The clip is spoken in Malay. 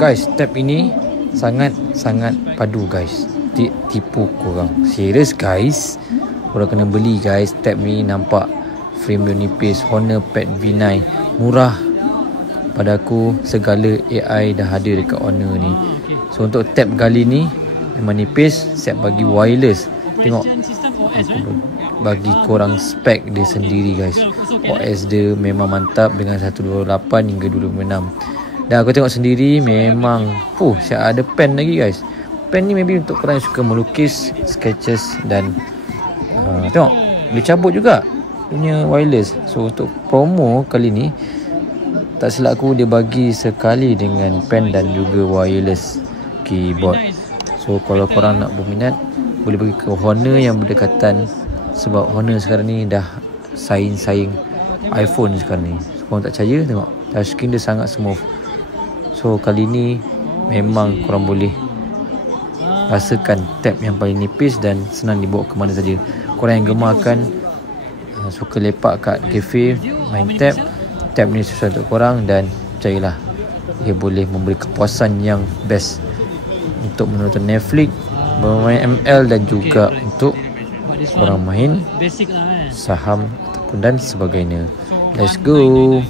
Guys, tab ini sangat padu guys. Tipu korang. Serius guys. Korang kena beli guys. Tab ni nampak frame dia nipis. Honor Pad V9. Murah. Pada aku segala AI dah ada dekat Honor ni. So untuk tab kali ni memang nipis. Set bagi wireless. Tengok, aku bagi korang spek dia sendiri guys. OS dia memang mantap dengan 128 hingga 256. Dan aku tengok sendiri memang siap ada pen lagi guys. Pen ni maybe untuk korang yang suka melukis, sketches dan tengok boleh cabut juga punya wireless. So untuk promo kali ni tak silap aku dia bagi sekali dengan pen dan juga wireless keyboard. So kalau korang nak berminat boleh pergi ke Honor yang berdekatan, sebab Honor sekarang ni dah saing iPhone sekarang ni. So korang tak percaya, tengok touchscreen dia sangat smooth. So kali ni memang korang boleh rasakan tab yang paling nipis dan senang dibawa ke mana saja. Korang yang gemarkan suka lepak kat kafe main tab ni sesuai untuk korang, dan percayalah ia boleh memberi kepuasan yang best untuk menonton Netflix, bermain ML dan juga untuk korang main saham ataupun dan sebagainya. Let's go.